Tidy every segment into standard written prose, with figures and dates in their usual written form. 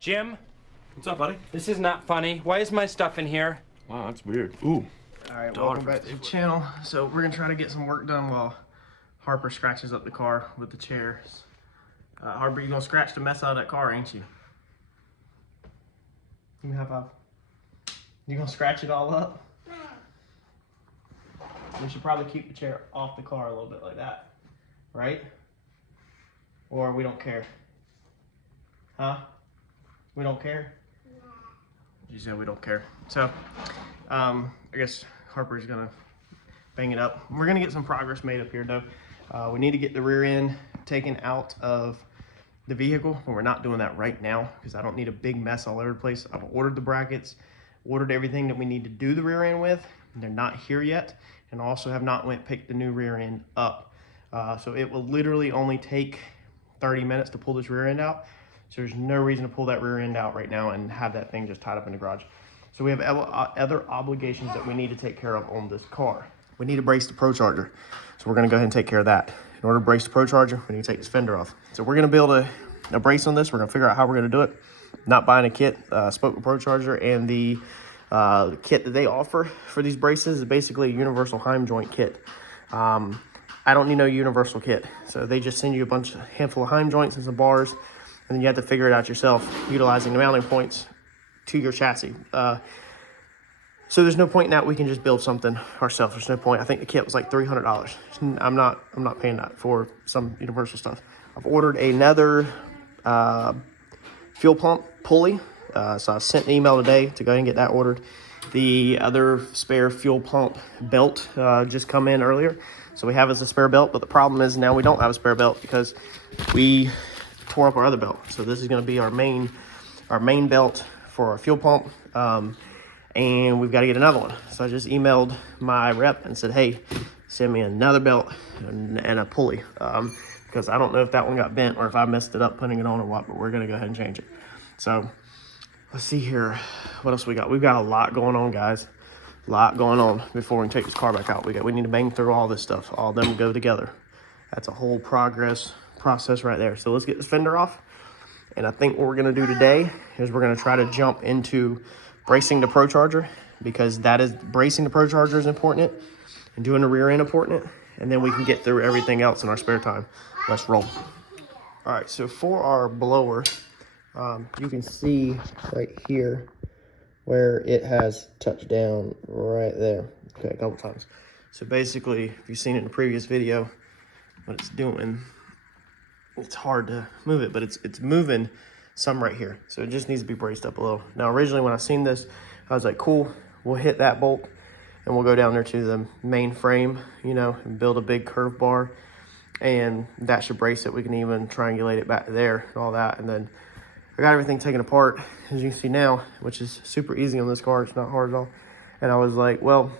Jim, What's up, buddy? this is not funny. Why is my stuff in here? Wow, that's weird. Ooh. Alright, welcome back to the channel. So we're gonna try to get some work done while Harper scratches up the car with the chairs. Harper, you gonna scratch the mess out of that car, ain't you? Give me a high five. You gonna scratch it all up? We should probably keep the chair off the car a little bit like that, right? Or we don't care. Huh? We don't care? You said we don't care. So, I guess Harper's gonna bang it up. We're gonna get some progress made up here though. We need to get the rear end taken out of the vehicle, but we're not doing that right now because I don't need a big mess all over the place. I've ordered the brackets, ordered everything that we need to do the rear end with. They're not here yet, and also have not picked the new rear end up. So it will literally only take 30 minutes to pull this rear end out. So there's no reason to pull that rear end out right now and have that thing just tied up in the garage. So we have other obligations that we need to take care of on this car. We need to brace the ProCharger. So we're gonna go ahead and take care of that. In order to brace the ProCharger, we need to take this fender off. So we're gonna build a brace on this. We're gonna figure out how we're gonna do it. Not buying a kit. Spoke with ProCharger, and the kit that they offer for these braces is basically a universal Heim joint kit. I don't need no universal kit. So they just send you a handful of Heim joints and some bars, and then you have to figure it out yourself utilizing the mounting points to your chassis. So there's no point in that. We can just build something ourselves. There's no point. I think the kit was like $300. I'm not paying that for some universal stuff. I've ordered another fuel pump pulley. So I sent an email today to go ahead and get that ordered. The other spare fuel pump belt just come in earlier. So we have as a spare belt, but the problem is now we don't have a spare belt because we tore up our other belt. So this is going to be our main belt for our fuel pump, and we've got to get another one. So I just emailed my rep and said, hey, send me another belt and a pulley, because I don't know if that one got bent or if I messed it up putting it on or what, but we're going to go ahead and change it. So let's see here, what else we got. We've got a lot going on, guys. A lot going on before we can take this car back out. We need to bang through all this stuff. All of them go together. That's a whole process right there. So let's get this fender off. And I think what we're gonna do today is we're gonna try to jump into bracing the ProCharger, because bracing the ProCharger is important, and doing the rear end important, and then we can get through everything else in our spare time. Let's roll. All right, so for our blower, you can see right here where it has touched down right there. Okay, a couple times. So basically, if you've seen it in the previous video, what it's doing, it's hard to move it, but it's moving some right here. So it just needs to be braced up a little. Now, originally when I seen this, I was like, cool, we'll hit that bolt and we'll go down there to the main frame, you know, and build a big curve bar, and that should brace it. We can even triangulate it back to there and all that. And then I got everything taken apart, as you can see now, which is super easy on this car. It's not hard at all. And I was like, well,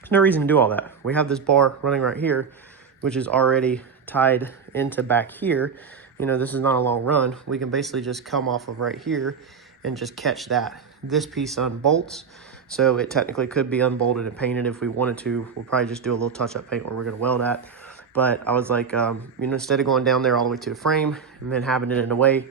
there's no reason to do all that. We have this bar running right here, which is already tied into back here. You know, this is not a long run. We can basically just come off of right here and just catch that. This piece unbolts, so it technically could be unbolted and painted if we wanted to. We'll probably just do a little touch-up paint where we're gonna weld at. But I was like, you know, instead of going down there all the way to the frame and then having it in the way,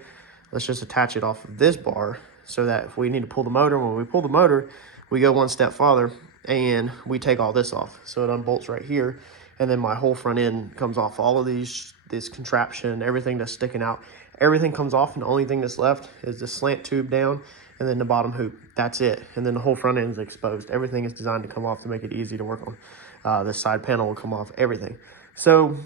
let's just attach it off of this bar, so that if we need to pull the motor, when we pull the motor, we go one step farther and we take all this off. So it unbolts right here, and then my whole front end comes off. All of this contraption, everything that's sticking out, everything comes off, and the only thing that's left is the slant tube down and then the bottom hoop. That's it. And then the whole front end is exposed. Everything is designed to come off to make it easy to work on. This side panel will come off, everything. So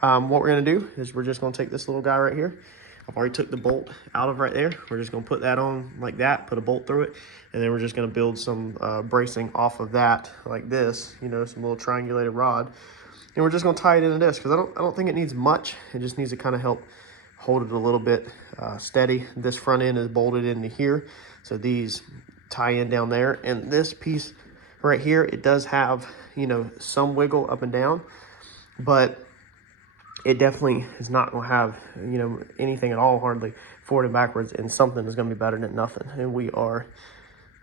what we're gonna do is we're just gonna take this little guy right here. I've already took the bolt out of right there. We're just gonna put that on like that, put a bolt through it, and then we're just gonna build some bracing off of that like this, you know, some little triangulated rod. And we're just gonna tie it into this, because I don't think it needs much. It just needs to kind of help hold it a little bit steady. This front end is bolted into here, so these tie in down there. And this piece right here, it does have, you know, some wiggle up and down, but it definitely is not going to have, you know, anything at all hardly forward and backwards, and something is going to be better than nothing. And we are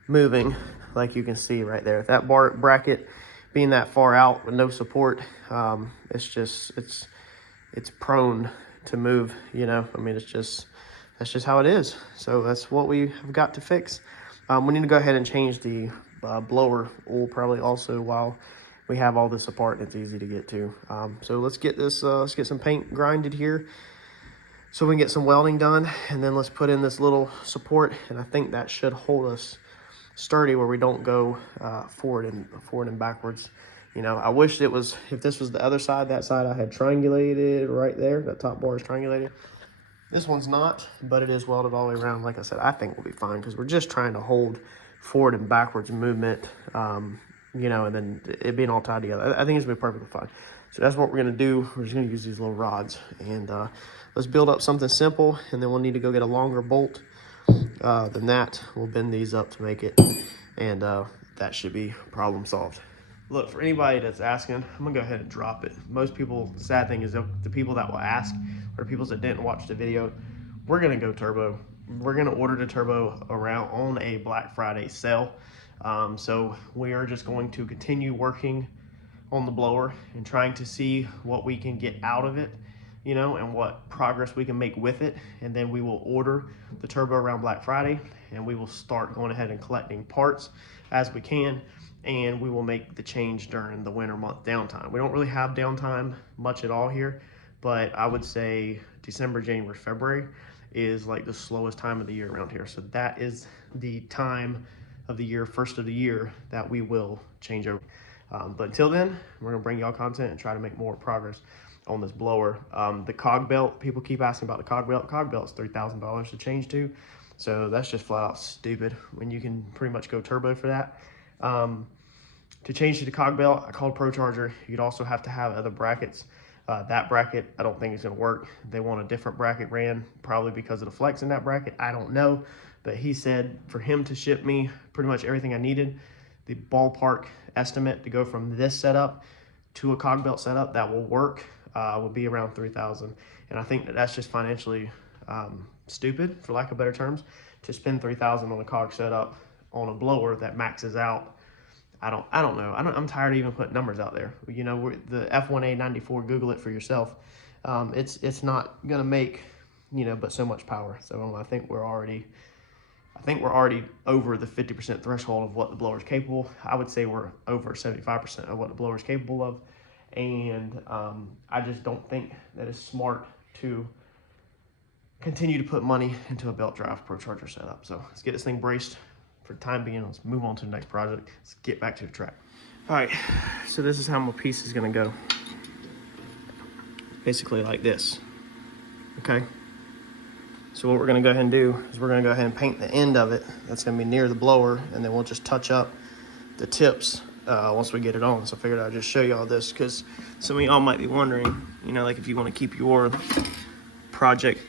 moving, like you can see right there. That bracket being that far out with no support, it's prone to move, you know. I mean, it's that's just how it is. So that's what we have got to fix. We need to go ahead and change the blower oil probably also while we have all this apart and it's easy to get to. So let's get this, let's get some paint grinded here so we can get some welding done, and then let's put in this little support, and I think that should hold us sturdy where we don't go forward and backwards. You know, I wish it was, if this was the other side, that side I had triangulated right there, that top bar is triangulated. This one's not, but it is welded all the way around. Like I said, I think we'll be fine because we're just trying to hold forward and backwards movement, you know, and then it being all tied together. I think it's gonna be perfectly fine. So that's what we're gonna do. We're just gonna use these little rods, and let's build up something simple, and then we'll need to go get a longer bolt than that. We'll bend these up to make it, and that should be problem solved. Look, for anybody that's asking, I'm gonna go ahead and drop it. Most people, the sad thing is the people that will ask are people that didn't watch the video. We're gonna go turbo. We're gonna order the turbo around on a Black Friday sale. So we are just going to continue working on the blower and trying to see what we can get out of it, you know, and what progress we can make with it. And then we will order the turbo around Black Friday, and we will start going ahead and collecting parts as we can, and we will make the change during the winter month downtime. We don't really have downtime much at all here, but I would say December, January, February is like the slowest time of the year around here. So that is the time of the year, first of the year, that we will change over. But until then, we're gonna bring y'all content and try to make more progress on this blower. The cog belt, people keep asking about the cog belt. Cog belt's $3,000 to change to. So that's just flat out stupid when you can pretty much go turbo for that. To change to the cog belt, I called ProCharger. You'd also have to have other brackets. That bracket, I don't think it's gonna work. They want a different bracket ran, probably because of the flex in that bracket. I don't know, but he said for him to ship me pretty much everything I needed, the ballpark estimate to go from this setup to a cog belt setup that will work would be around $3,000. And I think that that's just financially stupid, for lack of better terms, to spend $3,000 on a cog setup on a blower that maxes out. I don't know. I'm tired of even putting numbers out there. You know, the F1a-94, Google it for yourself. It's not gonna make, you know, but so much power. So I think we're already over the 50% threshold of what the blower is capable. I would say we're over 75% of what the blower is capable of. And I just don't think that it's smart to continue to put money into a belt drive ProCharger setup. So let's get this thing braced. For the time being, let's move on to the next project. Let's get back to the track. All right, so this is how my piece is gonna go. Basically like this, okay? So what we're gonna go ahead and do is we're gonna go ahead and paint the end of it. That's gonna be near the blower, and then we'll just touch up the tips once we get it on. So I figured I'd just show y'all this because some of y'all might be wondering, you know, like if you wanna keep your project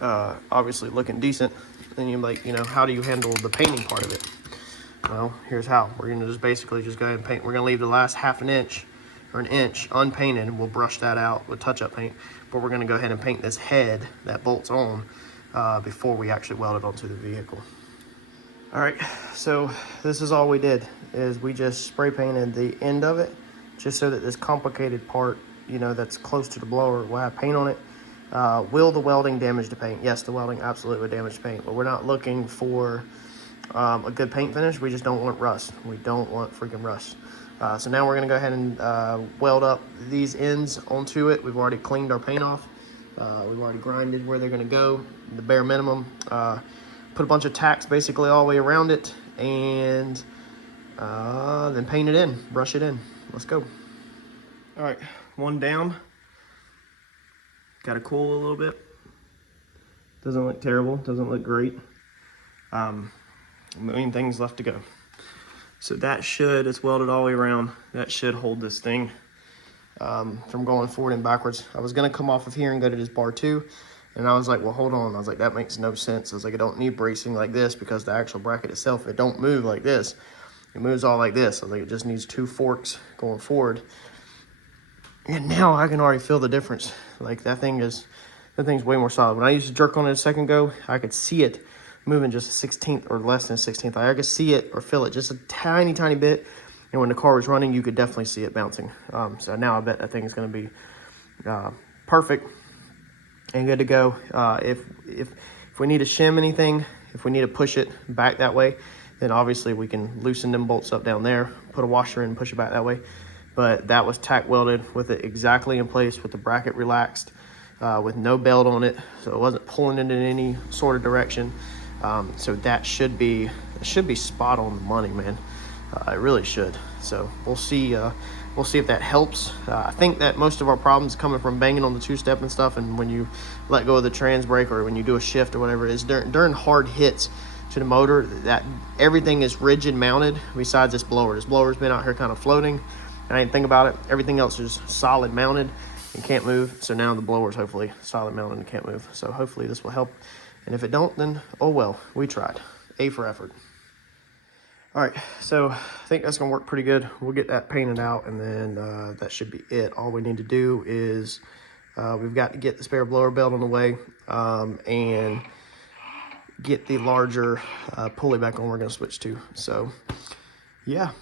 obviously looking decent, then you're like, you know, how do you handle the painting part of it? Well, here's how. We're gonna just basically just go ahead and paint. We're gonna leave the last half an inch or an inch unpainted, and we'll brush that out with touch-up paint. But we're gonna go ahead and paint this head that bolts on before we actually weld it onto the vehicle. All right, so this is all we did, is we just spray painted the end of it, just so that this complicated part, you know, that's close to the blower will have paint on it. Will the welding damage the paint? Yes, the welding absolutely would damage the paint, but we're not looking for a good paint finish. We just don't want rust. We don't want freaking rust. So now we're gonna go ahead and weld up these ends onto it. We've already cleaned our paint off. We've already grinded where they're gonna go, the bare minimum. Put a bunch of tacks basically all the way around it, and then paint it in, brush it in. Let's go. All right, one down. Got to cool a little bit. Doesn't look terrible, doesn't look great. A million things left to go. So that should, it's welded all the way around. That should hold this thing from going forward and backwards. I was gonna come off of here and go to this bar 2, and I was like, well, hold on. I was like, that makes no sense. I was like, I don't need bracing like this because the actual bracket itself, it don't move like this. It moves all like this. I was like, it just needs 2 forks going forward. And now I can already feel the difference. Like that thing's way more solid. When I used to jerk on it a second ago, I could see it moving just a 16th or less than a 16th. I could see it or feel it just a tiny, tiny bit. And when the car was running, you could definitely see it bouncing. So now I bet that thing is going to be perfect and good to go. If we need to shim anything, if we need to push it back that way, then obviously we can loosen them bolts up down there, put a washer in, push it back that way. But that was tack welded with it exactly in place, with the bracket relaxed, with no belt on it, so it wasn't pulling it in any sort of direction. So that should be spot on the money, man. It really should. So we'll see if that helps. I think that most of our problems coming from banging on the two-step and stuff, and when you let go of the trans brake or when you do a shift or whatever it is, during hard hits to the motor, that everything is rigid mounted besides this blower. This blower's been out here kind of floating, and I didn't think about it. Everything else is solid mounted and can't move. So now the blower's hopefully solid mounted and can't move. So hopefully this will help. And if it don't, then oh well, we tried. A for effort. All right, so I think that's gonna work pretty good. We'll get that painted out, and then that should be it. All we need to do is we've got to get the spare blower belt on the way, and get the larger pulley back on we're gonna switch to. So yeah,